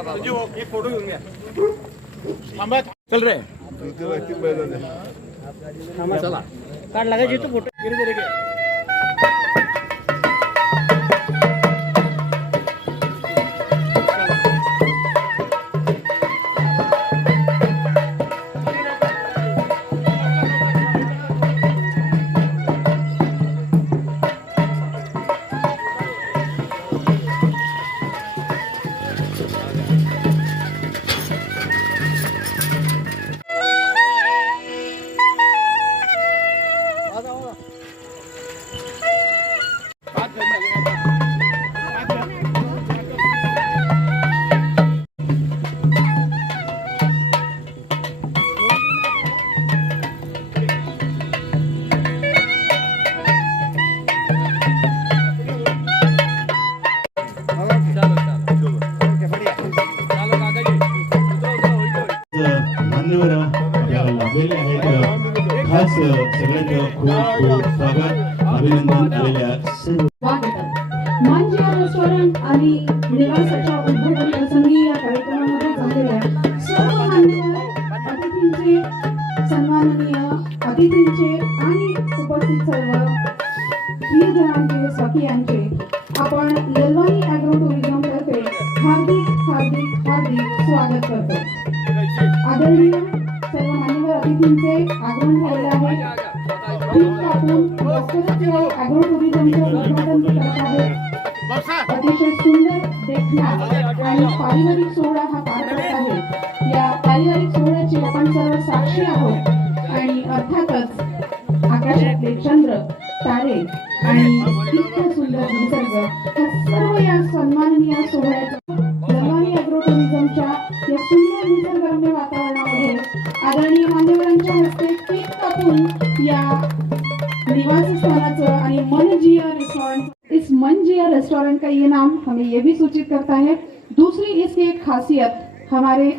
एक फोटो घेऊन घ्या. चल रे चला काढ लागायची तो फोटो. मान्यवर आपल्याला लाभलेले आहेत. खास सगळ्यांचं खूप खूप स्वागत अभिनंदन आलेल्या मांजिया रेस्टॉरंट आणि निवासाच्या उद्घाटन प्रसंगी या कार्यक्रमामध्ये झालेल्या सर्व मान्यवर अतिथींचे सन्माननीय अतिथींचे आणि उपस्थित सर्व प्रियजनांचे स्वकीयांचे आपण ललवानी ॲग्रो टुरिझम तर्फे हार्दिक हार्दिक हार्दिक स्वागत करतो. आदरणीय सर्व मान्यवर अतिथींचे आगमन झालेले आहे. ॲग्रो टुरिझमचे उद्घाटन करत आहे. अतिशय सुंदर देखणा आणि पारिवारिक सोहळा हा पार पडत आहे. या पारिवारिक सोहळ्याची आपण सर्व साक्षी आहोत आणि अर्थातच आकाशातले चंद्र तारे आणि इतका सुंदर निसर्ग हा सर्व या सन्माननीय सोहळ्याचा ललवानी ॲग्रो टुरिझमच्या या सुंदर निसर्गरम्य वातावरणामध्ये आदरणीय मान्यवरांच्या हस्ते केक कापून या निवास स्थानाचं आणि मनजिया रेस्टोरेंट. इस मनजिया रेस्टोरेंट का ये नाम हमें ये भी सूचित करता है. दूसरी इसकी एक खासियत हमारे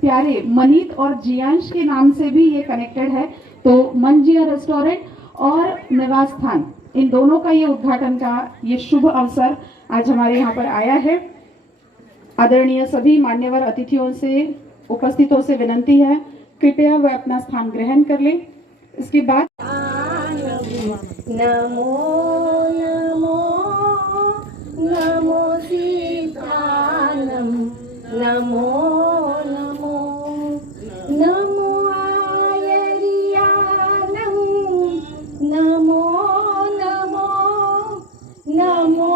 प्यारे मनीत और जियांश के नाम से भी ये कनेक्टेड है. तो मनजिया रेस्टोरेंट और निवास स्थान इन दोनों का ये उद्घाटन का ये शुभ अवसर आज हमारे यहाँ पर आया है. आदरणीय सभी मान्यवर अतिथियों से उपस्थितों से विनंती है कृपया वह अपना स्थान ग्रहण कर ले. इसके बाद नमो नमो नमो सीतानम नमो नमो नमो आयरियानम नमो नमो नमो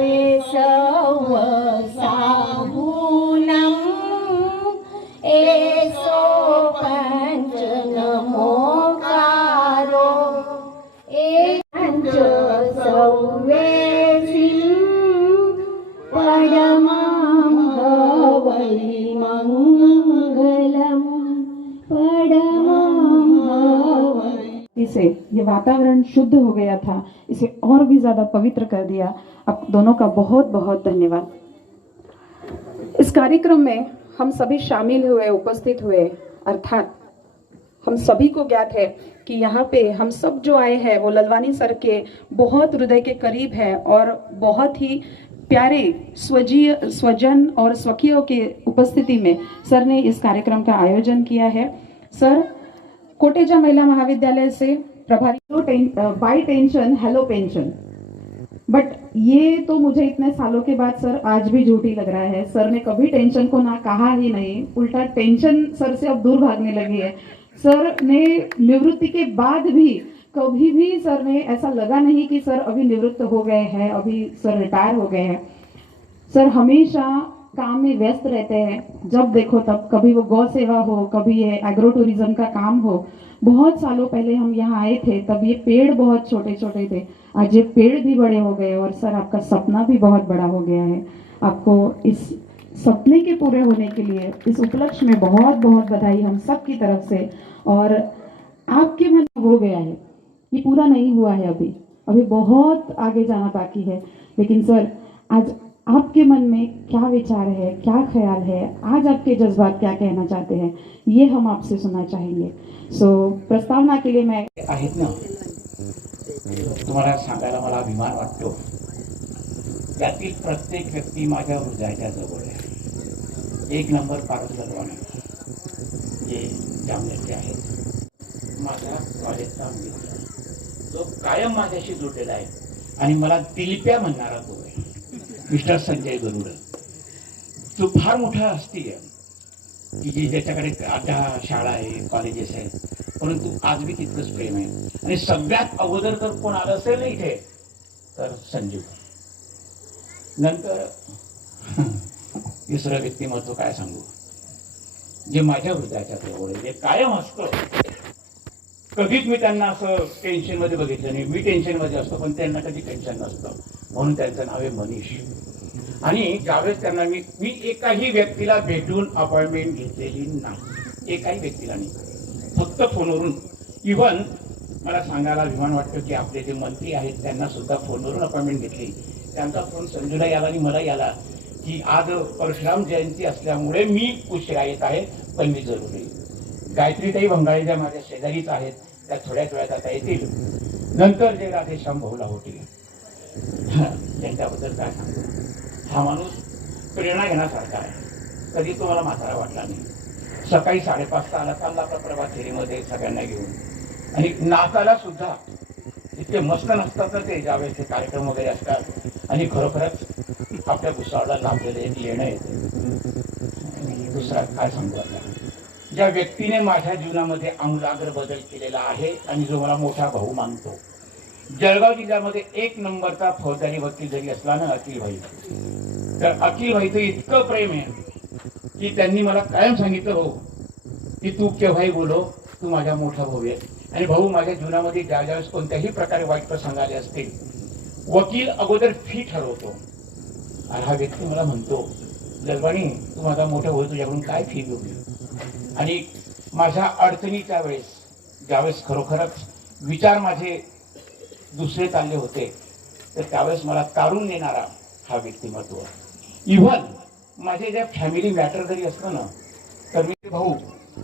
एसव साहूनम एसो पंच नमो इसे ये वातावरण शुद्ध हो गया था, इसे और भी ज्यादा पवित्र कर दिया. आप दोनों का बहुत बहुत धन्यवाद. इस कार्यक्रम में हम सभी शामिल हुए, उपस्थित हुए, अर्थात हम सभी को ज्ञात है कि यहाँ पे हम सब जो आए हैं वो ललवानी सर के बहुत हृदय के करीब है और बहुत ही प्यारे स्वजन और स्वकीयों के उपस्थिति में सर ने इस कार्यक्रम का आयोजन किया है. सर कोटेचा महिला महाविद्यालय से प्रभारी बाई टेंशन हेलो पेंशन. बट ये तो मुझे इतने सालों के बाद सर आज भी झूठी लग रहा है. सर ने कभी टेंशन को ना कहा ही नहीं, उल्टा टेंशन सर से अब दूर भागने लगी है. सर ने निवृत्ति के बाद भी कभी भी सर ने ऐसा लगा नहीं कि सर अभी निवृत्त हो गए हैं, अभी सर रिटायर हो गए हैं. सर हमेशा काम में व्यस्त रहते हैं. जब देखो तब, कभी वो गौ सेवा हो, कभी ये एग्रो टूरिज्म का काम हो. बहुत सालों पहले हम यहाँ आए थे तब ये पेड़ बहुत छोटे छोटे थे, आज ये पेड़ भी बड़े हो गए और सर आपका सपना भी बहुत बड़ा हो गया है. आपको इस सपने के पूरे होने के लिए इस उपलक्ष्य में बहुत बहुत बधाई हम सब की तरफ से. और आपके मन हो गया है, ये पूरा नहीं हुआ है, अभी बहुत आगे जाना बाकी है. लेकिन सर आज आपके मन में क्या विचार है, क्या ख्याल है, आज आपके जज्बात क्या कहना चाहते हैं, ये हम आपसे सुनना चाहेंगे. सो प्रस्तावना के लिए मैं आहेत ना, तुम्हाला सांगायला मला अभिमान वाटतो. यातील प्रत्येक व्यक्ती माझ्या हृदयाच्या जवळ आहे. एक नंबर पारस ललवाणी जे जामनेरचे आहेत, माझा कॉलेजचा मित्र जो कायम माझ्याशी जोडलेला आहे आणि मला दिलप्या म्हणणारा तो आहे मिस्टर संजय गरुड. तो फार मोठा हस्ती आहे की जी ज्याच्याकडे आता शाळा आहे, कॉलेजेस आहेत, परंतु आज बी तितकंच प्रेम आहे. आणि सगळ्यात अगोदर जर कोण आलं असेल ना इथे तर संजीव. नंतर तिसरं व्यक्तिमत्व काय सांगू, जे माझ्या हृदयाच्या जवळ आहे, जे कायम असतं. कधीच मी त्यांना असं टेन्शन मध्ये बघितलं नाही. मी टेन्शन मध्ये असतो पण त्यांना कधी टेन्शन नसतं, म्हणून त्यांचं नाव आहे मनीष. आणि ज्यावेळेस त्यांना मी एकाही व्यक्तीला भेटून अपॉइंटमेंट घेतलेली नाही, एकाही व्यक्तीला नाही, फक्त फोनवरून. इव्हन मला सांगायला अभिमान वाटतो की आपले जे मंत्री आहेत त्यांना सुद्धा फोनवरून अपॉइंटमेंट घेतली. त्यांचा फोन संजूला याला आणि मला याला की आज परशुराम जयंती असल्यामुळे मी उशिरा येत आहे, पण मी जरूर येईल. गायत्रीताई भंगाळे ज्या माझ्या शेजारीच आहेत त्या थोड्याच वेळात आता येतील. नंतर जे राधेश्याम भाऊला होतील त्यांच्याबद्दल काय सांगतो. हा माणूस प्रेरणा घेण्यासारखा आहे. कधी तो मला म्हातारा वाटला नाही. सकाळी 5:30 आला चालला आपला प्रभात फेरीमध्ये सगळ्यांना घेऊन. आणि नाचायला सुद्धा इतके मस्त नसतात ना ते ज्यावेळेस ते कार्यक्रम वगैरे असतात. आणि खरोखरच आपल्या भुसावळला लाभलेलं एक लेणं येते. दुसरा काय सांगतो आता, ज्या व्यक्तीने माझ्या जीवनामध्ये आमूलाग्र बदल केलेला आहे आणि जो मला मोठा भाऊ मानतो, जळगाव जिल्ह्यामध्ये 1 नंबरचा फौजदारी वकील जरी असला ना अखिल भाई, तर अखिल भाईचं इतकं प्रेम आहे की त्यांनी मला कायम सांगितलं, भाऊ की तू केव्हाही बोलो, तू माझा मोठा भाऊ आहे. आणि भाऊ माझ्या जीवनामध्ये ज्यावेळेस कोणत्याही प्रकारे वाईट प्रसंग आले असतील, वकील अगोदर फी ठरवतो. आणि हा व्यक्ती मला म्हणतो, ललवाणी तू माझा मोठा भाऊ, तुझ्याकडून काय फी घेऊ. आणि माझ्या अडचणीच्या वेळेस ज्यावेळेस खरोखरच विचार माझे दुसरे चालले होते, तर त्यावेळेस मला तारून नेणारा हा व्यक्तिमत्व. इव्हन माझे ज्या फॅमिली मॅटर जरी असतं ना, तर मी भाऊ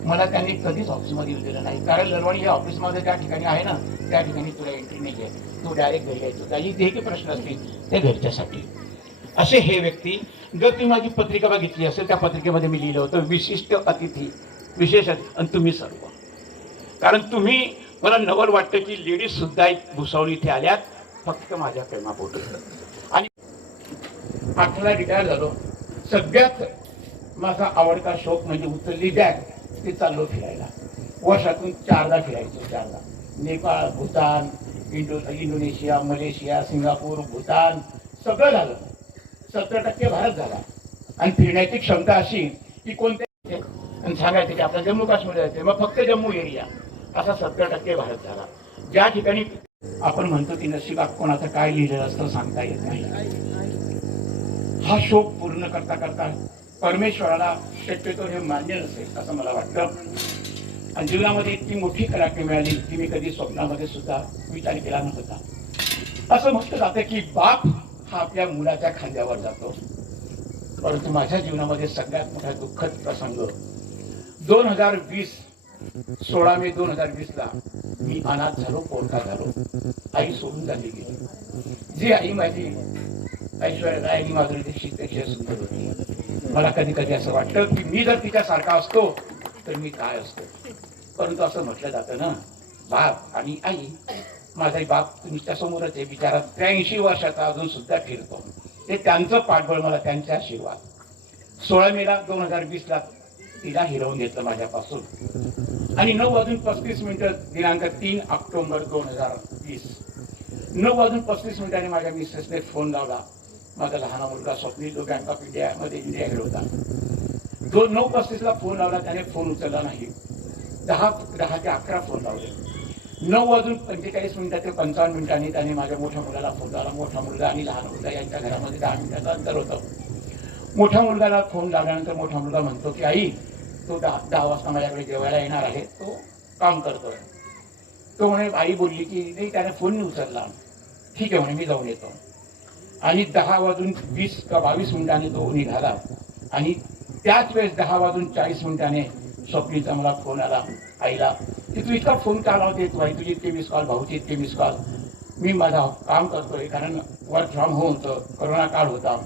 मला त्यांनी कधीच ऑफिसमध्ये येऊ दिलं नाही. कारण ललवाणी या ऑफिसमध्ये त्या ठिकाणी आहे ना, त्या ठिकाणी तुला एंट्री नाही आहे, तू डायरेक्ट घरी यायचं. काही जे काही प्रश्न असतील ते घरच्यासाठी. असे हे व्यक्ती. जर तुम्ही माझी पत्रिका बघितली असेल, त्या पत्रिकेमध्ये मी लिहिलं होतं विशिष्ट अतिथी, विशेष आणि तुम्ही सर्व. कारण तुम्ही मला नवल वाटतं की लेडीज सुद्धा भुसावळ इथे आल्यात फक्त माझ्या प्रेमापोटी. आणि 18 रिटायर झालो. सगळ्यात माझा आवडता शौक म्हणजे उचलली बॅग ते चाललो फिरायला. वर्षातून 4दा फिरायचो. 4दा Nepal, Bhutan, Indonesia, Malaysia, Singapore, Bhutan सगळं झालं. 70% भारत झाला. आणि फिरण्याची क्षमता अशी की कोणत्या आणि सांगायचं की आपल्या जम्मू काश्मीर जायचं, मग फक्त जम्मू एरिया, असा 70% भारत झाला. ज्या ठिकाणी आपण म्हणतो की नशिबात कोणाचं काय लिहिलेलं असतं सांगता येत नाही. हा शोक पूर्ण करता करता परमेश्वराला शक्यतो हे मान्य नसेल असं मला वाटतं. आणि जीवनामध्ये इतकी मोठी कलाटणी मिळाली की मी कधी स्वप्नामध्ये सुद्धा विचार केला नव्हता. असं म्हटलं जातं की बाप हा आपल्या मुलाच्या खांद्यावर जातो. परंतु माझ्या जीवनामध्ये सगळ्यात मोठा दुःखद प्रसंग 2020 16 मे 2020ला मी अनाथ झालो, पोरका झालो. आई सोडून झाली गेली. जी आई माझी ऐश्वर्या राय आणि माधुरी दीक्षितपेक्षा सुंदर होती. मला कधी कधी असं वाटतं की मी जर तिच्यासारखा असतो तर मी काय असतो. परंतु असं म्हटलं जातं ना, बाप आणि आई. माझा बाप तुमच्या समोरच आहे, बिचारा 83 वर्षाचा अजून सुद्धा फिरतो. ते त्यांचं पाठबळ, मला त्यांचे आशीर्वाद. 16 मेला 2020ला तिला हिरवून घेतलं माझ्यापासून. आणि 9:35 दिनांक 3 ऑक्टोबर 2020 9:35 माझ्या मिसेसने फोन लावला. माझा लहान मुलगा स्वप्नील जो बँक ऑफ इंडियामध्ये इंडिया हेड होता. 9:35ला फोन लावला, त्याने फोन उचलला नाही. 10 ते 11 फोन लावले. 9:45 ते 55 त्याने माझ्या मोठ्या मुलाला फोन लावला. मोठा मुलगा आणि लहान मुलगा यांच्या घरामध्ये 10 मिनिटाचं अंतर होतं. मोठ्या मुलगाला फोन लावल्यानंतर मोठा मुलगा म्हणतो की आई तो 10 वाजता माझ्याकडे जेवायला येणार आहे, तो काम करतोय. तो म्हणे, आई बोलली की नाही त्याने फोन नाही उचलला. ठीक आहे म्हणे, मी जाऊन येतो. आणि 10:20 का 22 तो निघाला. आणि त्याच वेळेस 10:40 स्वप्नीचा मला फोन आला आईला की तू इतका फोन का लावते, तू आई तुझी इतके मिस कॉल, भाऊची इतके मिस कॉल. मी माझा काम करतोय, कारण वर्क फ्रॉम होम होतं, कोरोना काळ होता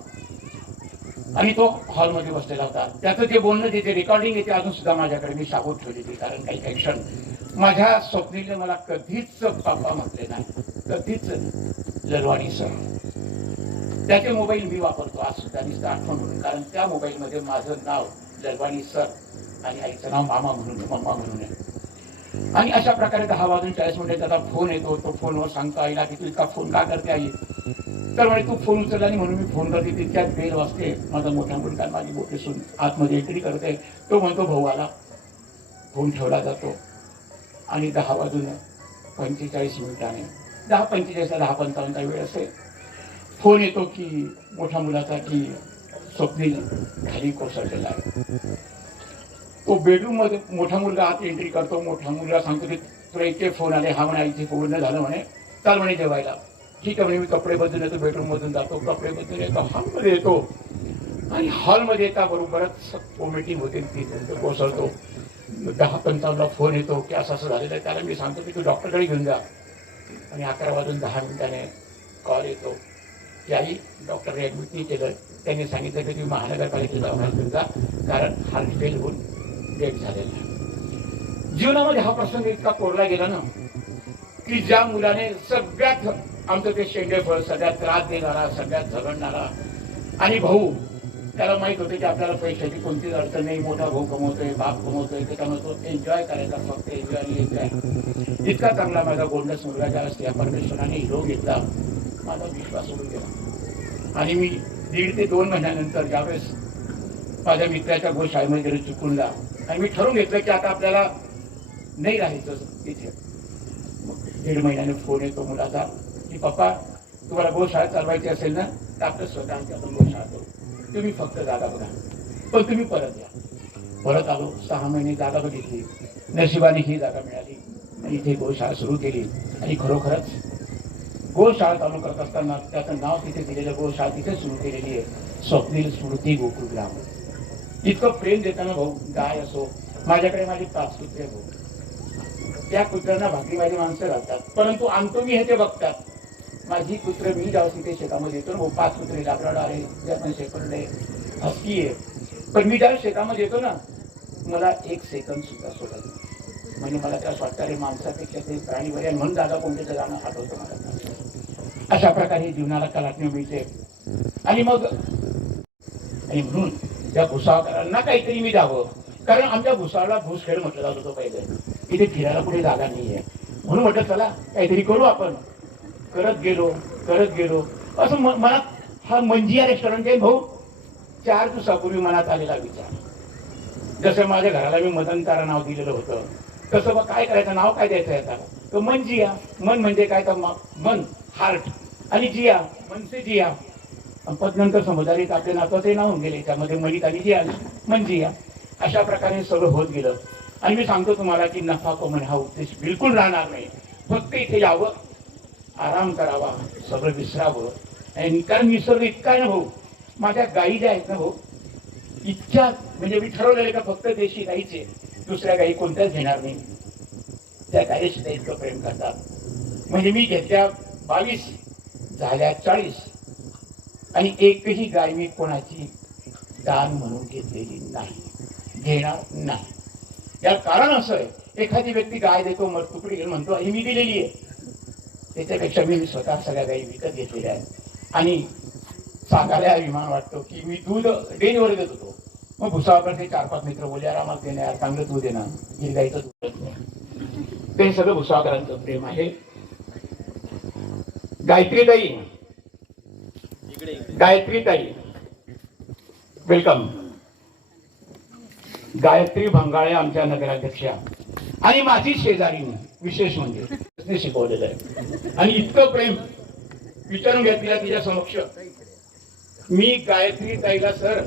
आणि तो हॉलमध्ये बसलेला होता. त्याचं जे बोलणं जे रेकॉर्डिंग येते अजून सुद्धा माझ्याकडे मी साबूत ठेवलेली. कारण काही काही क्षण माझ्या स्वप्नीने मला कधीच पापा म्हटले नाही, कधीच ललवाणी सर. त्याचे मोबाईल मी वापरतो आज सुद्धा नुसतं आठवण म्हणून. कारण त्या मोबाईलमध्ये माझं नाव ललवाणी सर आणि आईचं नाव मामा म्हणून, मम्मा म्हणून आहे. आणि अशा प्रकारे 10:40 त्याचा फोन येतो. तो फोनवर सांगतो आईला की तू इतका फोन का करते आई. तर म्हणे तू फोन उचलला नाही म्हणून मी फोन करते. तितक्यात बेल वाजते. माझा मोठा मुलगा माझी मोठी सून आतमध्ये एंट्री करते. तो म्हणतो भाऊ आला. फोन ठेवला जातो आणि 10:45 10:45 10:55 वेळ असेल. फोन येतो की मोठ्या मुलाचा की स्वप्नील खाली कोसळलेला आहे. तो बेडरूम मध्ये मोठा मुलगा आत एंट्री करतो. मोठा मुलगा सांगतो की तुला इतके फोन आले. हा म्हणे आईचे फोन झालं म्हणे, चाल म्हणे जेवायला. ठीक आहे म्हणे, मी कपडे बदलून येतो. बेडरूम मधून जातो, कपडे बदलून येतो, हॉलमध्ये येतो आणि हॉलमध्ये येता बरोबरच मीटिंग होते ती कोसळतो. 10:55 फोन येतो की असं असं झालेलं आहे. त्याला मी सांगतो की तू डॉक्टरकडे घेऊन जा. आणि 11:10 कॉल येतो की आई डॉक्टरने ऍडमिट नाही केलं. त्यांनी सांगितलं की तुम्ही महानगरपालिकेत दवाखान्यात घेऊन जा, कारण हार्ट फेल होऊन डेथ झालेला आहे. जीवनामध्ये हा प्रसंग इतका कोरला गेला ना की ज्या मुलाने सगळ्यात आमचं ते शेंडेफळ सगळ्यात त्रास देणारा, सगळ्यात झगडणारा आणि भाऊ, त्याला माहित होतं की आपल्याला पैशाची कोणतीच अडचण नाही. मोठा भाऊ कमवतोय, बाप कमवतोय, त्याच्यामुळे तो एन्जॉय करायचा, फक्त एन्जॉय आणि एन्जॉय. इतका चांगला माझा गोंडस मुलगा ज्यावेळेस या परमेश्वराने हिरो घेतला, माझा विश्वास उडून गेला. आणि मी 1.5 ते 2 महिन्यानंतर ज्यावेळेस माझ्या मित्राच्या गोशाळेमध्ये चुकूनला आणि मी ठरवून घेतलं की आता आपल्याला नाही राहायचं तिथे. 1.5 महिन्याने फोन येतो मुलाचा की पप्पा तुम्हाला गोशाळा चालवायची असेल ना तर आपलं स्वतःची आपण गोशाळा करू, तुम्ही फक्त जागा बघा, पण तुम्ही परत या. परत आलो. 6 महिने जागा बघितली. नशिबाने ही जागा मिळाली आणि इथे गोशाळा सुरू केली. आणि खरोखरच गोशाळा चालू करत असताना त्याचं नाव तिथे दिलेलं, गोशाळा तिथे सुरू केलेली आहे, स्वप्नील स्मृती गोकुळग्राम. इतकं प्रेम देताना भाऊ, गाय असो, माझ्याकडे माझी 5 कुत्रे भाऊ, त्या कुत्र्यांना भाकरी माझी माणसं घालतात, परंतु आणतो मी हे ते बघतात. माझी कुत्र मी जेव्हा तिथे शेतामध्ये येतो ना, 5 कुत्रे, लाकडाड आहे, जर्मन शेपर्ड आहे, हस्की आहे, पण मी ज्यावेळेस शेतामध्ये येतो ना मला 1 सेकंद सुद्धा सोडायचं. म्हणजे मला त्यास वाटतं अरे माणसापेक्षा ते प्राणी बरे, म्हणून दादा कोणत्याचं जाणं आठवतं मला. अशा प्रकारे जीवनाला कलाटणी मिळते. आणि मग आणि म्हणून त्या भुसावळकरांना काहीतरी मी द्यावं, कारण आमच्या भुसावळला भूसखेड म्हटलं जात होतं पहिले. इथे फिरायला कुठे जागा नाहीये, म्हणून म्हटलं चला काहीतरी करू आपण. करत गेलो असं मनात हा मंजिया रेस्टॉरंट आहे भाऊ. 4 दिवसापूर्वी मनात आलेला विचार. जसं माझ्या घराला मी मदनकारा नाव दिलेलं होतं, तसं मग काय करायचं, नाव काय द्यायचं आहे त्याला. तर मंजिया, मन म्हणजे काय तर मन, हार्ट, आणि जिया मनसे जिया. नंतर समजदारीत आपल्या नात्याचे नाव होऊन गेले, त्यामध्ये मलिक आणि जिया, मंजिया. अशा प्रकारे सगळं होत गेलं. आणि मी सांगतो तुम्हाला की नफा कमवणे हा उद्देश बिलकुल राहणार नाही. फक्त इथे यावं, आराम करावा, सगळं विसरावं. आणि कारण निसर्ग इतका आहे ना भाऊ, माझ्या गायी ज्या आहेत ना भाऊ, इतक्या म्हणजे मी ठरवलेलं का फक्त देशी गाईचे, दुसऱ्या गायी कोणत्याच घेणार नाही. त्या गायीशी त्या इतकं प्रेम करतात. म्हणजे मी घेतल्या 22 झाल्या 40 आणि एकही गाय मी कोणाची दान म्हणून घेतलेली नाही, घेणार नाही. याला कारण असं आहे, एखादी व्यक्ती गाय देतो, मग तुकडी घेऊन म्हणतो ही मी दिलेली आहे, त्याच्यापेक्षा मी स्वतः सगळ्या गायी विकत घेतलेल्या आहेत. आणि सांगायला अभिमान वाटतो की मी दूध डेअरीवर देत होतो. मग भुसावळकडे 4-5 मित्र बोलले, यार आम्हाला देणार, चांगलं दूध देणार, ही गायचं दूध. ते सगळं भुसावळकरांचं प्रेम आहे. गायत्री ताई वेलकम. गायत्री भंगाळे आमच्या नगराध्यक्षा आणि माझी शेजारीने, विशेष म्हणजे शिकवलेलं आहे. आणि इतकं प्रेम विचारून घ्या तिच्या समक्ष. मी गायत्री ताईला सर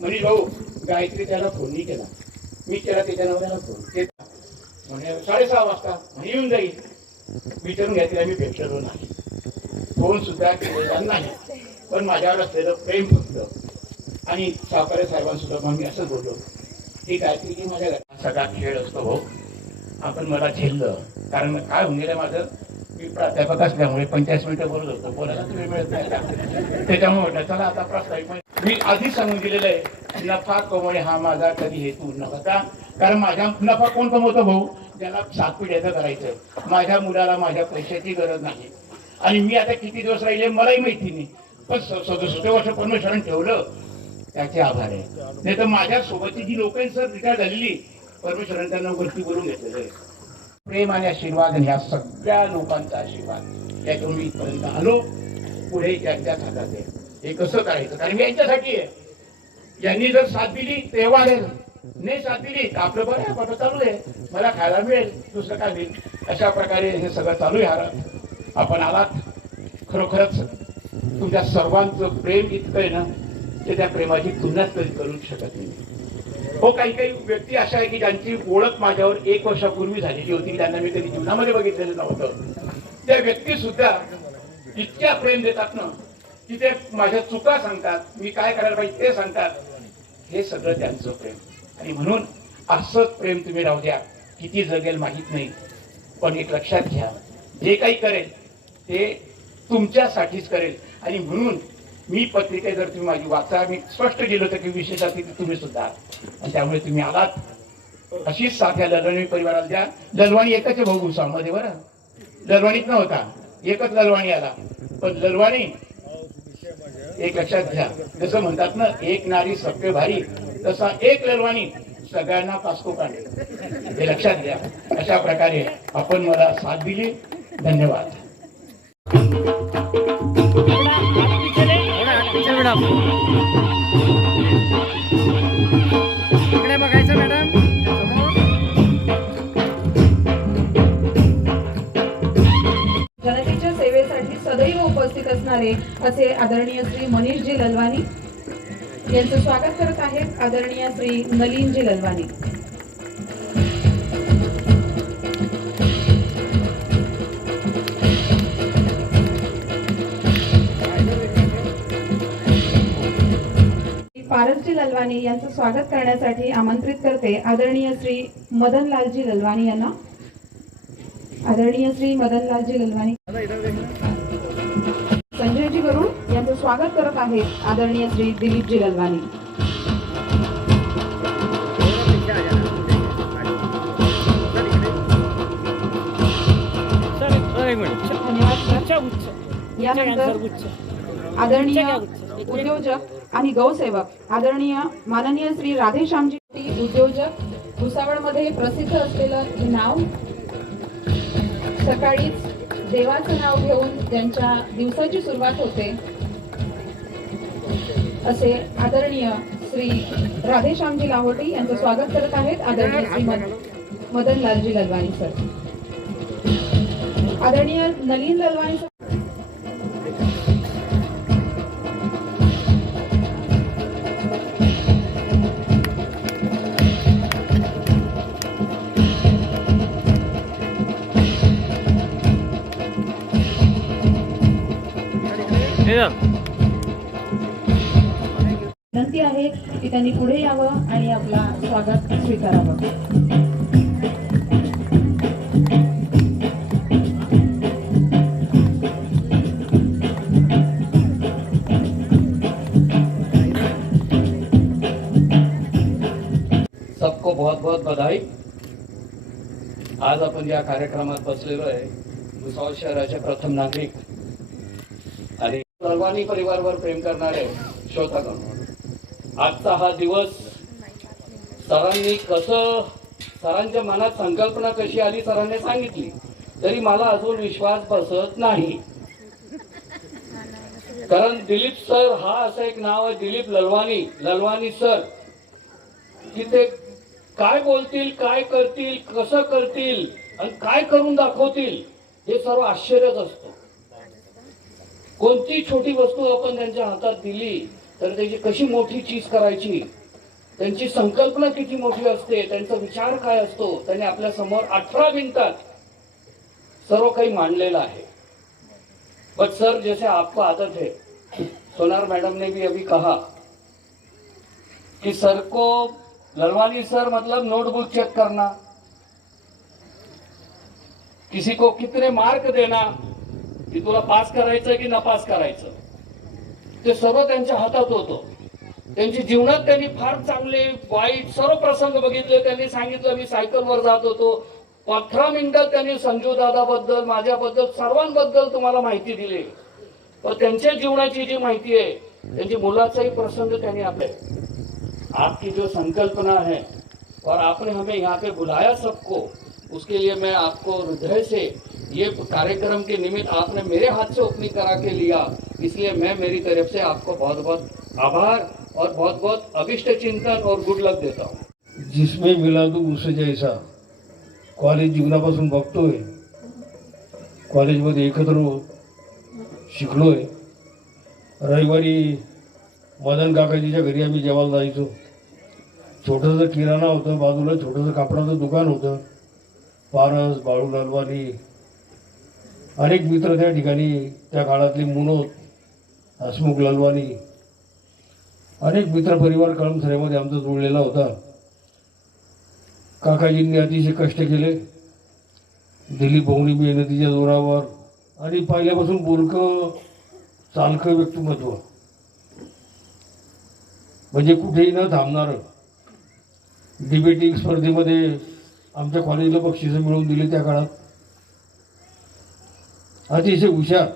मनीष भाऊ, गायत्री त्याला फोन नाही केला, मी केला त्याच्या नवऱ्याला फोन. म्हणजे 6:30 वाजता म्हणे येऊन जाईल. विचारून घ्या तिला मी भेटलेलो नाही, फोन सुद्धा केलेला नाही. पण माझ्यावर असलेलं प्रेम फक्त. आणि सावकारे साहेबांसुद्धा मग मी असं बोललो की गायत्री की माझ्या घरात सगळा खेळ असतो भाऊ, आपण मला झेललं. कारण काय होऊन गेलं माझं, मी प्राध्यापक असल्यामुळे 50 मिनिटं बोलत होतो, बोलायला तुम्ही मिळत नाही का? त्याच्यामुळे म्हटलं चला आता प्रास्ताविक मी आधी सांगून दिलेलं आहे, नफा कमवणे हा माझा कधी हेतू नव्हता. कारण माझ्या नफा कोण कमवतो भाऊ? ज्याला 7 पिढ्याचं करायचं. माझ्या मुलाला माझ्या पैशाची गरज नाही. आणि मी आता किती दिवस राहिले मलाही माहिती नाही, पण 67 वर्ष परमेश्वरांनी ठेवलं त्याचे आभार आहे. नाही तर माझ्या सोबतची जी लोक सर रिटायर झालेली परमेश्वरांनी त्यांना वरती बोलून घेतलेलं आहे. प्रेम आणि आशीर्वाद आणि ह्या सगळ्या लोकांचा आशीर्वाद यातून मी इथपर्यंत आलो. पुढे यांच्याच हातात आहे. हे कसं करायचं? कारण मी यांच्यासाठी आहे. यांनी जर साथ दिली ते वाढेल, नाही साथ दिली तर आपलं बरं आहे, चालू आहे, मला खायला मिळेल, दुसरं काय होईल. अशा प्रकारे हे सगळं चालू आहे. हार आपण आलात, खरोखरच तुमच्या सर्वांचं प्रेम इतकं आहे ना, ते त्या प्रेमाची तुलनाच कधी करू शकत नाही. हो, काही काही व्यक्ती अशा आहे की ज्यांची ओळख माझ्यावर 1 वर्षापूर्वी झालेली होती की त्यांना मी कधी जीवनामध्ये बघितलेलं नव्हतं. त्या व्यक्ती सुद्धा इतक्या प्रेम देतात ना की ते माझ्या चुका सांगतात, मी काय करायला पाहिजे ते सांगतात. हे सगळं त्यांचं प्रेम. आणि म्हणून असंच प्रेम तुम्ही राहू द्या. किती जगेल माहित नाही, पण एक लक्षात घ्या, जे काही करेल ते तुमच्यासाठीच करेल. आणि म्हणून मी पत्रिका जर तुम्ही माझी वाचा, मी स्पष्ट केलं होतं की विशेष अतिथी तुम्ही सुद्धा, आणि त्यामुळे तुम्ही आलात. अशीच साध्या ललवाणी परिवाराला द्या. ललवाणी एकच आहे भाऊ भुसावळमध्ये, बरं ललवाणीत नव्हता, एकच ललवाणी आला. पण ललवाणी एक लक्षात घ्या, जसं म्हणतात ना एक नारी सप्य भारी, तसा एक ललवाणी सगळ्यांना पासको काढे, हे लक्षात घ्या. अशा प्रकारे आपण मला साथ दिली. धन्यवाद. इकडे बघायचं मॅडम. जनतेच्या सेवेसाठी सदैव उपस्थित असणारे असे आदरणीय श्री मनीषजी ललवानी यांचं स्वागत करत आहेत आदरणीय श्री नलीनजी ललवानी. पारसजी ललवानी यांचं स्वागत करण्यासाठी आमंत्रित करते आदरणीय श्री मदनलालजी ललवानी यांना. आदरणीय श्री मदनलालजी ललवानी. संजयजी गरुड यांचं स्वागत करत आहेत आदरणीय श्री दिलीपजी ललवानी. धन्यवाद. यानंतर आदरणीय उद्योजक आणि गौसेवक आदरणीय माननीय श्री राधेश्यामजी उद्योजक, भुसावळमध्ये प्रसिद्ध असलेलं हे नाव, सकाळीच देवाचं नाव घेऊन त्यांच्या दिवसाची सुरुवात होते. असे आदरणीय श्री राधेश्यामजी लाहोटी यांचं स्वागत करत आहेत आदरणीय श्री मदनलालजी ललवानी सर. आदरणीय नलीन ललवानी सर. विनंती आहे की त्यांनी पुढे यावं आणि आपला स्वागत स्वीकारावं. सबको बहुत बहुत बधाई. आज आपण या कार्यक्रमात बसलेलो आहे भुसावळ शहराचे प्रथम नागरिक आणि ललवानी परिवारावर प्रेम करणारे श्रोतागण. आजचा हा दिवस सरांनी सरांच्या मनात संकल्पना कशी आली सरांनी सांगितली, तरी मला अजून विश्वास बसत नाही. कारण दिलीप सर हा असं एक नाव आहे, दिलीप ललवानी सर, की ते काय बोलतील, काय करतील, कसं करतील आणि काय करून दाखवतील हे सर्व आश्चर्यच असतं. कोणती छोटी वस्तू आपण त्यांच्या हातात दिली तर त्याची कशी मोठी चीज करायची, त्यांची संकल्पना किती मोठी असते, त्यांचा विचार काय असतो. त्यांनी आपल्या समोर 18 मिनिटात सर्व काही मांडलेलं आहे. बट सर, जैसे आपको आदत है, सोनार मैडम ने भी अभी कहा कि सर को ललवानी सर मतलब नोटबुक चेक करना, किसी को कितने मार्क देना, की तुला पास करायचं की नापास करायचं, ते सर्व त्यांच्या हातात होतं. त्यांच्या जीवनात त्यांनी फार चांगले वाईट सर्व प्रसंग बघितले. त्यांनी सांगितलं मी सायकलवर जात होतो. 15 मिनिटात त्यांनी संजू दादाबद्दल, माझ्याबद्दल, सर्वांबद्दल तुम्हाला माहिती दिली. पण त्यांच्या जीवनाची जी माहिती आहे, त्यांची मुलाचाही प्रसंग त्यांनी आपले. आपकी जो संकल्पना है और आपने हमें यहाँ पे बुलाया सबको, उसके लिए मैं आपको हृदय से ये कार्यक्रम के निमित्त आपने मेरे हाथ से ओपनिंग करा के लिया, इसलिए मैं मेरी तरफ से आपको बहुत बहुत आभार और बहुत बहुत अभिष्ट चिंतन और गुड लक देता हूँ. जिसमें मिला तो उससे जैसा कॉलेज जीवनापासून बघतोय, कॉलेजमध्ये एकत्र शिकलोय. रविवारी मदन काकाजीच्या घरी आम्ही जेवायला जायचो. छोटंसं किराणा होतं, बाजूला छोटंसं कापडाचं दुकान होतं. पारस, बाळू लालवानी, अनेक मित्र त्या ठिकाणी, त्या काळातले मुनोद, हसमुख लालवानी, अनेक मित्र परिवार कळमसऱ्यामध्ये आमचा जोडलेला होता. काकाजींनी अतिशय कष्ट केले. दिलीप भाऊनी मेहनतीच्या जोरावर आणि पहिल्यापासून बोलकं चालकं व्यक्तिमत्व, म्हणजे कुठेही न थांबणारं. डिबेटिंग स्पर्धेमध्ये आमच्या कॉलेजला बक्षिसं मिळवून दिली त्या काळात. अतिशय हुशार.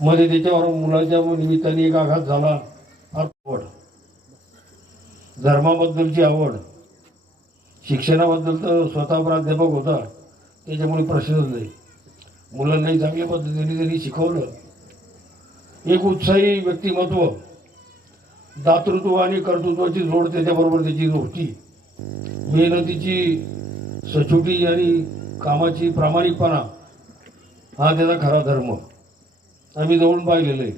मध्ये त्याच्यावर मुलाच्या निमित्ताने एक आघात झाला. आवड, धर्माबद्दलची आवड, शिक्षणाबद्दल तर स्वतः प्राध्यापक होता, त्याच्यामुळे प्रश्नच नाही. मुलांनाही चांगल्या पद्धतीने त्यांनी शिकवलं. एक उत्साही व्यक्तिमत्व, दातृत्व आणि कर्तृत्वाची जोड त्याच्याबरोबर त्याची होती. मेहनतीची सचोटी आणि कामाची प्रामाणिकपणा हा त्याचा खरा धर्म. आम्ही जवळून पाहिलेलं आहे.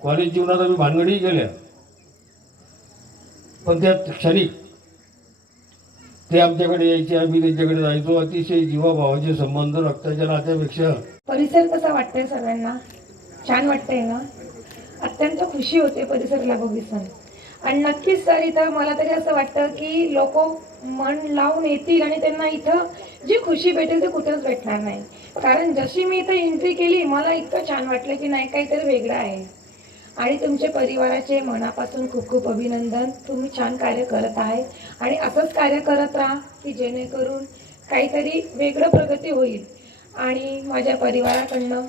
कॉलेज जीवनात आम्ही भानगडी गेल्या, पण त्या क्षणिक ते आमच्याकडे यायचे, आम्ही त्यांच्याकडे जायचो. अतिशय जीवाभावाचे संबंध, रक्ताच्या नात्यापेक्षा. परिसर कसा वाटतंय सगळ्यांना? छान वाटतंय ना? अत्यंत खुशी होते परिसरला बघितलं. आणि नक्कीच सर इथं मला तरी असं वाटतं की लोक मन लावून येतील आणि त्यांना इथं जी खुशी भेटेल ते कुठेच भेटणार नाही. कारण जशी मी इथं एंट्री केली, मला इतकं छान वाटलं की नाही काहीतरी वेगळं आहे. आणि तुमच्या परिवाराचे मनापासून खूप खूप अभिनंदन. तुम्ही छान कार्य करत आहे आणि असंच कार्य करत राहा की जेणेकरून काहीतरी वेगळं प्रगती होईल. आणि माझ्या परिवाराकडनं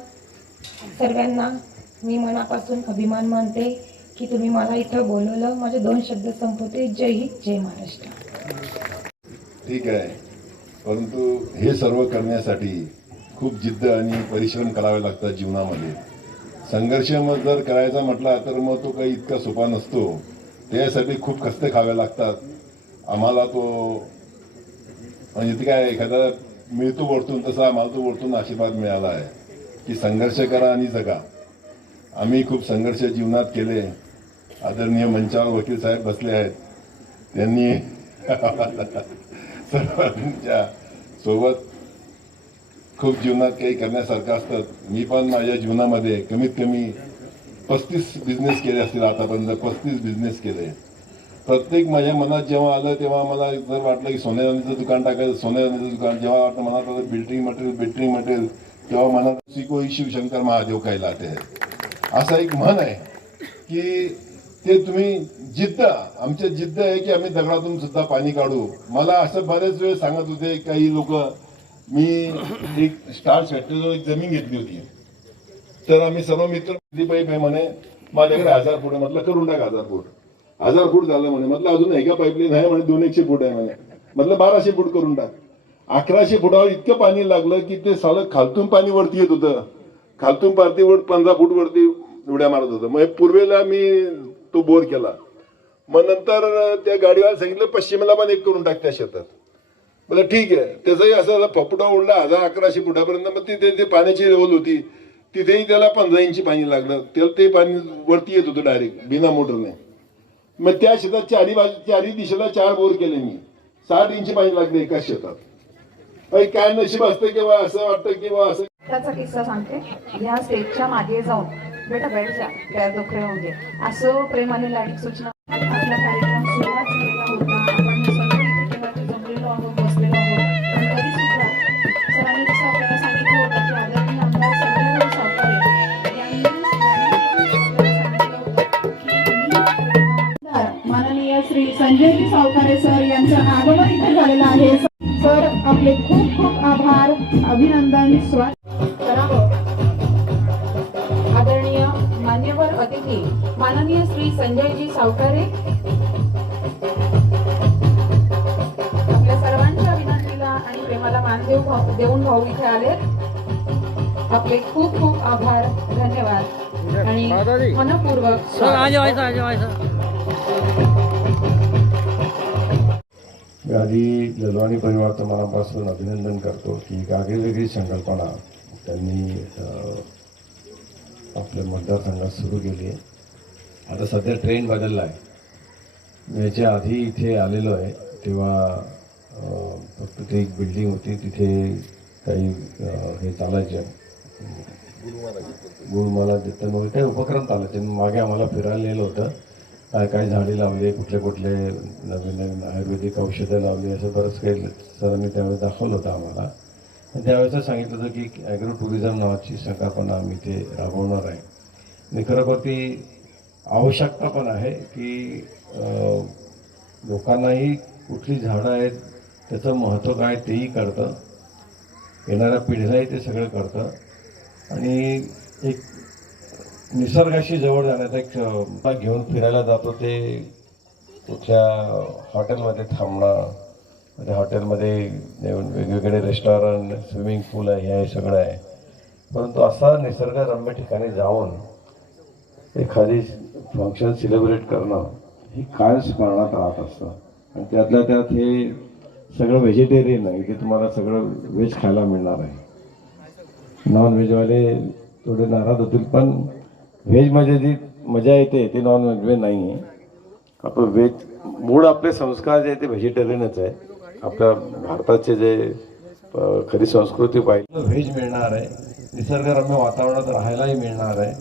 सर्वांना मी मनापासून अभिमान मानते की तुम्ही मला इथं बोलवलं. माझे 2 शब्द संपवते. जय हिंद, जय महाराष्ट्र. ठीक आहे, परंतु हे सर्व करण्यासाठी खूप जिद्द आणि परिश्रम करावे लागतात जीवनामध्ये. संघर्ष मग जर करायचा म्हटला तर मग तो काही इतका सोपा नसतो. त्यासाठी खूप कष्ट खावे लागतात. आम्हाला तो म्हणजे ते काय एखादा मिळतो वरतून, तसा आम्हाला तो वरतून आशीर्वाद मिळाला आहे की संघर्ष करा आणि जगा. आम्ही खूप संघर्ष जीवनात केले. आदरणीय मंचावर वकील साहेब बसले आहेत, त्यांनी सर्वांच्या सोबत खूप जीवनात काही करण्यासारखं असतं. मी पण माझ्या जीवनामध्ये कमीत कमी 35 बिझनेस केले असतील आतापर्यंत. 35 बिझनेस केले. प्रत्येक माझ्या मनात जेव्हा आलं तेव्हा मला जर वाटलं की सोन्या चांदीचं दुकान टाकायचं, सोन्या चांदीचं दुकान. जेव्हा वाटलं मनात आलं बिल्डिंग मटेरियल, तेव्हा मनात शिकोई शिवशंकर महादेव कहलाते हैं असा एक म्हण आहे की ते तुम्ही जिद्द, आमच्या जिद्द आहे की आम्ही दगडातून सुद्धा पाणी काढू. मला असं बरेच वेळ सांगत होते काही लोक. मी एक स्टार फॅक्टरीजवळ एक जमीन घेतली होती, तर आम्ही सर्व मित्र पाईप आहे म्हणे माझ्याकडे 1000 फूट आहे. म्हटलं करून टाक 1000 फूट. 1000 फूट झालं म्हणे. म्हटलं अजून एका पाईपलाईन आहे म्हणे 200 फूट आहे म्हणे. म्हटलं 1200 फूट करून टाक. 1100 फुटावर इतकं पाणी लागलं की ते सालं खालतून पाणी वरती येत होतं. खालतून पारती 15 फूट वरती उड्या मारत होतं. मग पूर्वेला मी तो बोर केला. मग नंतर त्या गाडीवाला सांगितलं पश्चिमेला पण एक करून टाक त्या शेतात. म्हणजे ठीक आहे. त्याचाही असं फपुटा उडला 1100 फुटापर्यंत. मग तिथे ते पाण्याची लेवल होती, तिथेही त्याला 15 इंची पाणी लागलं. त्याला ते पाणी वरती येत होतं डायरेक्ट बिना मोटरने. मग त्या शेतात चारी दिशेला 4 बोर केले मी. 60 इंची पाणी लागले एका शेतात. काय नशीब असतं किंवा असं वाटतं किंवा असं. त्याचा किस्सा सांगते. ह्या स्टेजच्या मागे जाऊन बेटा बैठ जा, काय दुःख म्हणजे असं प्रेमाने लाईक सूचना. आपला कार्यक्रम सुरुवात केला होता. आपण सगळे इथे जमलेलो आहोत, बसलेलो आहोत. पण तरी सुद्धा सर संजयजी सावकारे सर यांचं आगमन इथे झालेलं आहे. सर आपले खूप खूप आभार, अभिनंदन, स्वागत करावं. आदरणीय मान्यवर अतिथी माननीय श्री संजयजी सावकारे आपल्या सर्वांच्या विनंतीला आणि प्रेमाला मान देऊन भाऊ इथे आले. आपले खूप खूप आभार, धन्यवाद आणि मनपूर्वक मी आधी ललवाणी परिवाराचं मनापासून अभिनंदन करतो की एक आगळीवेगळी संकल्पना त्यांनी आपल्या मतदारसंघात सुरू केली आहे. आता सध्या ट्रेंड बदलला आहे. मी याच्या आधी इथे आलेलो आहे तेव्हा फक्त ते एक बिल्डिंग होती, तिथे काही हे चालायचे गुरुमाला देताना वगैरे काही उपक्रम चालायचे. मागे आम्हाला फिरायला नेलं होतं, काय काय झाडे लावले, कुठले कुठले नवीन नवीन आयुर्वेदिक औषधं लावली, असं बरंच काही सरांनी त्यावेळेस दाखवलं होतं आम्हाला. आणि त्यावेळेस सांगितलं होतं की ॲग्रो टुरिझम नावाची संकल्पना आम्ही ते राबवणार आहे. आणि खरोखर ती आवश्यकता पण आहे की लोकांनाही कुठली झाडं आहेत त्याचं महत्त्व काय तेही कळतं, येणाऱ्या पिढीलाही ते सगळं कळतं. आणि एक निसर्गाशी जवळ जाण्याचा एक घेऊन फिरायला जातो, ते कुठल्या हॉटेलमध्ये थांबणं, त्या हॉटेलमध्ये वेगवेगळे रेस्टॉरंट, स्विमिंग पूल आहे, हे सगळं आहे. परंतु असा निसर्गरम्य ठिकाणी जाऊन एखादी फंक्शन सेलिब्रेट करणं ही काय स्मरणात राहत असतं. आणि त्यातल्या त्यात हे सगळं व्हेजिटेरियन आहे, की तुम्हाला सगळं व्हेज खायला मिळणार आहे. नॉन व्हेजवाले थोडे नाराज होतील, पण व्हेजमध्ये जी मजा येते ती नॉन व्हेजमध्ये नाही आहे. आपण व्हेज मूळ आपले संस्कार जे आहे ते व्हेजिटेरियनच आहे. आपल्या भारताचे जे खरी संस्कृती पाहिजे व्हेज मिळणार आहे, निसर्गरम्य वातावरणात राहायलाही मिळणार आहे,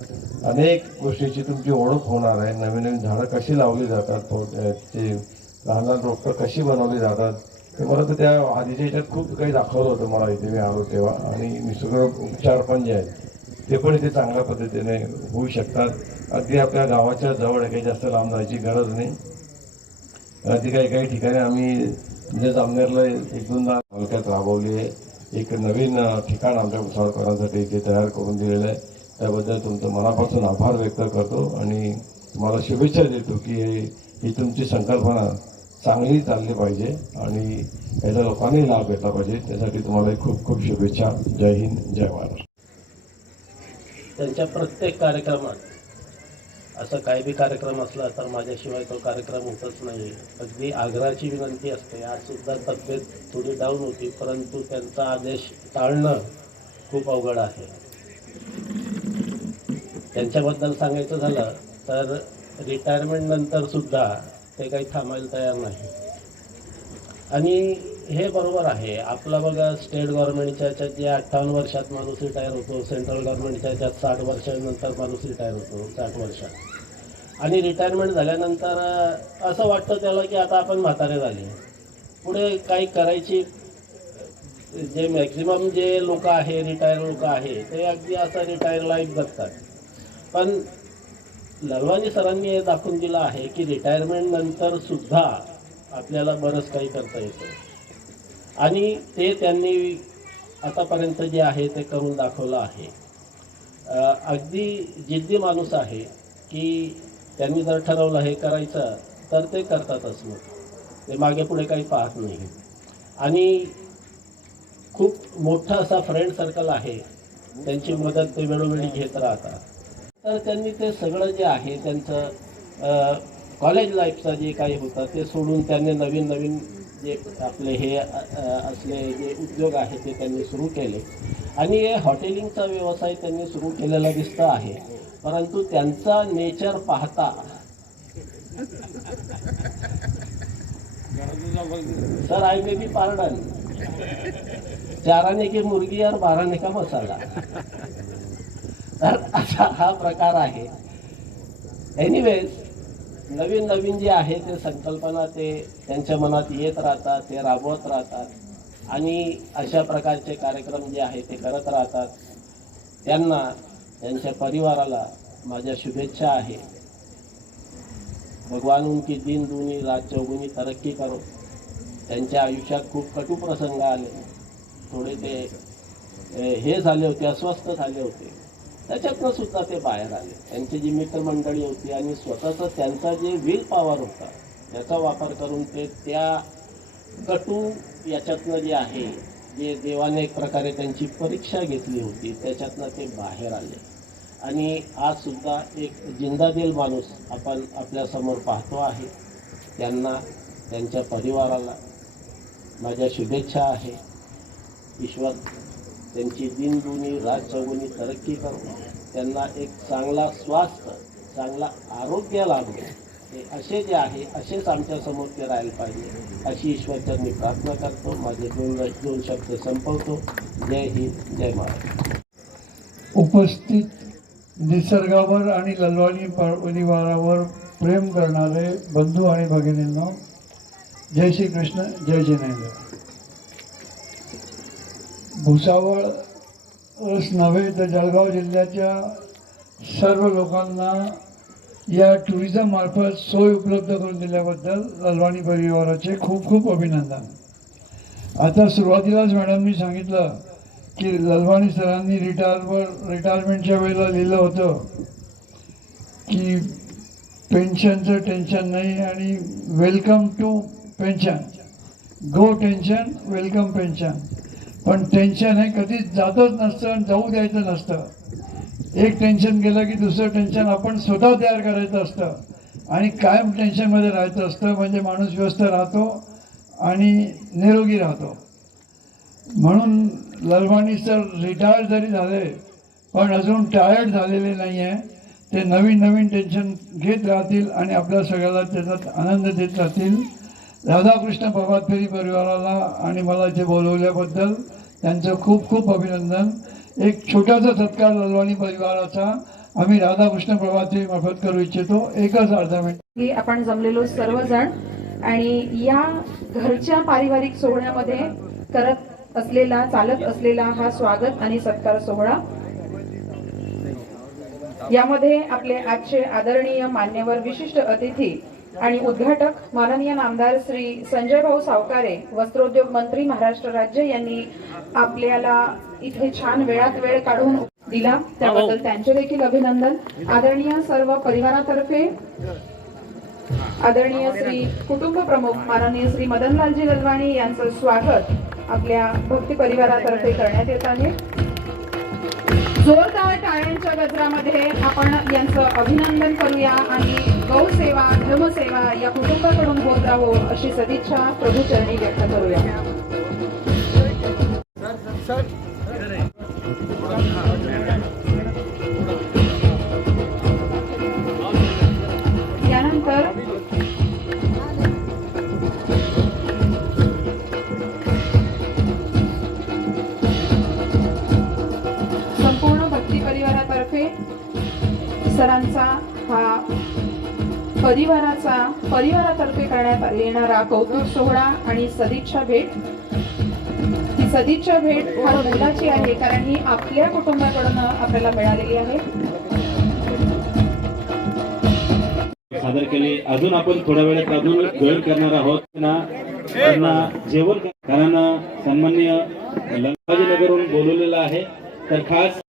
अनेक गोष्टीची तुमची ओळख होणार आहे. नवीन नवीन झाडं कशी लावली जातात, ते लहान लहान रोपटं कशी बनवली जातात, ते मला तर त्या आधीच्या ह्याच्यात खूप काही दाखवलं होतं मला इथे मी आलो तेव्हा. आणि निसर्ग उपचार पण जे आहेत ते पण इथे चांगल्या पद्धतीने होऊ शकतात. अगदी आपल्या गावाच्या जवळ काही जास्त लांब जायची गरज नाही. अगदी काही ठिकाणी आम्ही म्हणजे जामनेरला एक दोनदा तालुक्यात राबवली आहे. एक नवीन ठिकाण आमच्या मुसाळकरांसाठी इथे तयार करून दिलेलं आहे. त्याबद्दल तुमचं मनापासून आभार व्यक्त करतो आणि तुम्हाला शुभेच्छा देतो की ही तुमची संकल्पना चांगली चालली पाहिजे आणि याचा लोकांनी लाभ घेतला पाहिजे. त्यासाठी तुम्हाला खूप खूप शुभेच्छा. जय हिंद, जय महाराष्ट्र. त्यांच्या प्रत्येक कार्यक्रमात असं काही बी कार्यक्रम असला तर माझ्याशिवाय तो कार्यक्रम होतच नाही. अगदी आग्रहाची विनंती असते. आजसुद्धा तब्येत थोडी डाऊन होती, परंतु त्यांचा आदेश टाळणं खूप अवघड आहे. त्यांच्याबद्दल सांगायचं झालं तर रिटायरमेंट नंतरसुद्धा ते काही थांबायला तयार नाही. आणि हे बरोबर आहे. आपलं बघा, स्टेट गव्हर्नमेंटच्या याच्यात जे 58 वर्षात माणूस रिटायर होतो, सेंट्रल गव्हर्नमेंटच्या याच्यात 60 वर्षानंतर माणूस रिटायर होतो, 60 वर्षात. आणि रिटायरमेंट झाल्यानंतर असं वाटतं त्याला की आता आपण म्हातारे झाले, पुढे काही करायची. जे मॅक्झिमम जे लोक आहे, रिटायर लोक आहे, ते अगदी असं रिटायर लाईफ जगतात. पण ललवाणी सरांनी हे दाखवून दिलं आहे की रिटायरमेंट नंतर सुद्धा आपल्याला बरंच काही करता येतं. आणि ते त्यांनी आतापर्यंत जे आहे ते करून दाखवलं आहे. अगदी जिद्दी माणूस आहे की त्यांनी जर ठरवलं हे करायचं तर ते करतातच. मग ते मागे पुढे काही पाहत नाही. आणि खूप मोठा असा फ्रेंड सर्कल आहे, त्यांची मदत ते वेळोवेळी घेत राहतात. तर त्यांनी ते सगळं जे आहे त्यांचं कॉलेज लाईफचं जे काही होतं ते सोडून त्यांनी नवीन नवीन जे आपले हे असले जे उद्योग आहेत ते त्यांनी सुरू केले. आणि हे हॉटेलिंगचा व्यवसाय त्यांनी सुरू केलेला दिसतं आहे. परंतु त्यांचा नेचर पाहता sir, I may be pardon, 4 आने की मुर्गी और 12 आने का मसाला, तर असा हा प्रकार आहे. एनिवेज, नवीन नवीन जे आहे ते संकल्पना ते त्यांच्या मनात येत राहतात, ते राबवत राहतात आणि अशा प्रकारचे कार्यक्रम जे आहे ते करत राहतात. त्यांना, त्यांच्या परिवाराला माझ्या शुभेच्छा आहे. भगवान उनकी दिन दुनी रात चौगुनी तरक्की करो. त्यांच्या आयुष्यात खूप कटू प्रसंग आले, थोडे ते हे झाले होते, अस्वस्थ झाले होते. त्याच्यातनं सुद्धा ते बाहेर आले. त्यांची जी मित्रमंडळी होती आणि स्वतःचा त्यांचा जे विल पॉवर होता त्याचा वापर करून ते त्या कटू याच्यातनं जे आहे, जे देवाने एक प्रकारे त्यांची परीक्षा घेतली होती त्याच्यातनं ते बाहेर आले. आणि आज सुद्धा एक जिंदादिल माणूस आपण आपल्यासमोर पाहतो आहे. त्यांना, त्यांच्या परिवाराला माझ्या शुभेच्छा आहे. ईश्वर त्यांची दिन दुनी रात चौगुनी तरक्की करो. त्यांना एक चांगला स्वास्थ्य, चांगला आरोग्य लाभो. हे असे जे आहे असेच आमच्यासमोर ते राहायला पाहिजे अशी ईश्वरचरणी प्रार्थना करतो. माझे दोन शब्द संपवतो. जय हिंद, जय महाराष्ट्र. उपस्थित निसर्गावर आणि ललवाणी परिवारावर प्रेम करणारे बंधू आणि भगिनींनो, जय श्री कृष्ण, जय जिनेंद्र. भुसावळच नव्हे तर जळगाव जिल्ह्याच्या सर्व लोकांना या टुरिझम मार्फत सोय उपलब्ध करून दिल्याबद्दल ललवाणी परिवाराचे खूप खूप अभिनंदन. आता सुरुवातीलाच मॅडमनी सांगितलं की ललवाणी सरांनी रिटायरमेंटच्या वेळेला लिहिलं होतं की पेन्शनचं टेन्शन नाही आणि welcome to pension, go tension welcome pension. पण टेन्शन हे कधीच जातच नसतं आणि जाऊ द्यायचं नसतं. एक टेन्शन गेलं की दुसरं टेन्शन आपण स्वतः तयार करायचं असतं आणि कायम टेन्शनमध्ये राहायचं असतं. म्हणजे माणूस व्यस्त राहतो आणि निरोगी राहतो. म्हणून ललवाणी सर रिटायर जरी झाले पण अजून टायर्ड झालेले नाही आहे. ते नवीन नवीन टेन्शन घेत राहतील आणि आपल्या सगळ्याला त्याच्यात आनंद देत राहतील. राधाकृष्ण प्रभात फेरी परिवाराला आणि मला इथे बोलवल्याबद्दल त्यांचं खूप खूप अभिनंदन. एक छोटासा सत्कार ललवाणी परिवाराचा आम्ही राधाकृष्ण प्रभात फेरी मार्फत करू इच्छितो. एकच अर्धा मिनिट. आपण जमलेलो सर्वजण आणि या घरच्या पारिवारिक सोहळ्यामध्ये चालत असलेला हा स्वागत आणि सत्कार सोहळा, यामध्ये आपले आजचे आदरणीय मान्यवर विशिष्ट अतिथी आणि उद्घाटक माननीय नामदार श्री संजय भाऊ सावकारे, वस्त्रोद्योग मंत्री महाराष्ट्र राज्य, यांनी आपल्याला इथे छान वेळात वेळ काढून दिला त्याबद्दल त्यांचे देखील अभिनंदन. आदरणीय सर्व परिवारातर्फे आदरणीय श्री कुटुंब प्रमुख माननीय श्री मदनलालजी ललवाणी यांचं स्वागत आपल्या भक्ती परिवारातर्फे करण्यात येत आहे. जोरदार टाळ्यांच्या गजरामध्ये आपण यांचं अभिनंदन करूया आणि गौसेवा, धर्मसेवा या कुटुंबाकडून होत राहो अशी सदिच्छा प्रभूचरणी व्यक्त करूया. यानंतर संपूर्ण भक्ती परिवारातर्फे सरांचा हा परिवारातर्फे करण्यात येणारा कौतुक सोहळा आणि सदिच्छा भेट. ही सदिच्छा भेट फार मोलाची आहे कारण ही आपल्या कुटुंबाकडून आपल्याला मिळालेली आहे. सादर केले. अजून आपण थोड्या वेळात अजून जॉईन करणार आहोत ना, त्यांना जेवण कारण सन्माननीय लंकाजीनगरहून बोलवलेलं आहे. तर खास